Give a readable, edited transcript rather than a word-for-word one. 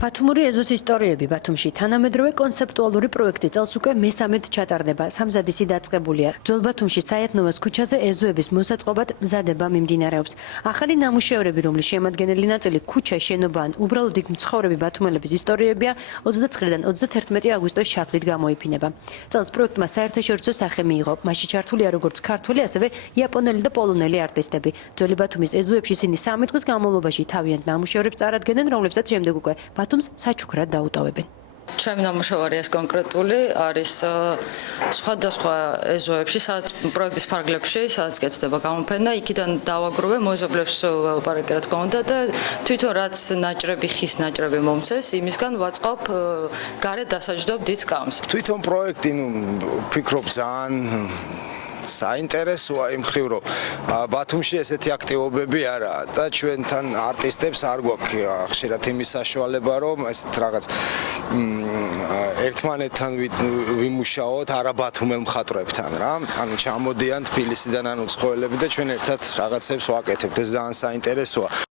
ბათუმური ეზოს ისტორიები ბათუმში თანამედროვე კონცეპტუალური პროექტი წელს უკვე მესამედ ჩატარდება. სამზადისი დაწყებულია. ძველ ბათუმში საიათნოვას ქუჩაზე ეზოების მოსაწყობად მზადება მიმდინარეობს. ახალი ნამუშევრები, რომლის შემადგენელი ნაწილი ქუჩა, შენობა ან უბრალოდ იქ მცხოვრები ბათუმელების ისტორიებია, 29-დან 31 აგვისტოს ჩაქვით გამოიფინება. წელს პროექტმა საერთაშორისო სახე მიიღო. მასში ჩართულია როგორც ქართველი, ასევე იაპონელი და პოლონელი არტისტები. ძველი ბათუმის ეზოებში ისინი 3 დღის განმავლობაში თავიანთ ნამუშევრებს წარადგენენ, რომლებსაც შემდეგ უკვე ბათუმს საჩუქრად დაუტოვებენ. ჩემი ნამუშევარი კონკრეტული არის სხვადასხვა ეზოებში, სადაც პროექტის ფარგლებში, სადაც კეთდება გამოფენა, იქიდან დავაგროვე მოზობლებს ველაპარაკე რა თქმა უნდა და თვითონ რაც ნაჭრები ხის ნაჭრები მომცეს, იმისგან ვაწყობ გარეთ დასაჯდობ დიდ კამს. თვითონ პროექტი, ვფიქრობ ძალიან საინტერესოა იმ ხრივ, რომ ბათუმში ესეთი აქტივობები არაა და ჩვენთან არტისტებს არ გვაქვს ხშირად იმის საშუალება, რომ ეს რაღაც ერთმანეთთან ვიმუშაოთ არა ბათუმელ მხატვრებთან რა. ანუ ჩამოდიან თბილისიდან ან უცხოელები და ჩვენ ერთად რაღაცებს ვაკეთებთ. ეს ძალიან საინტერესოა.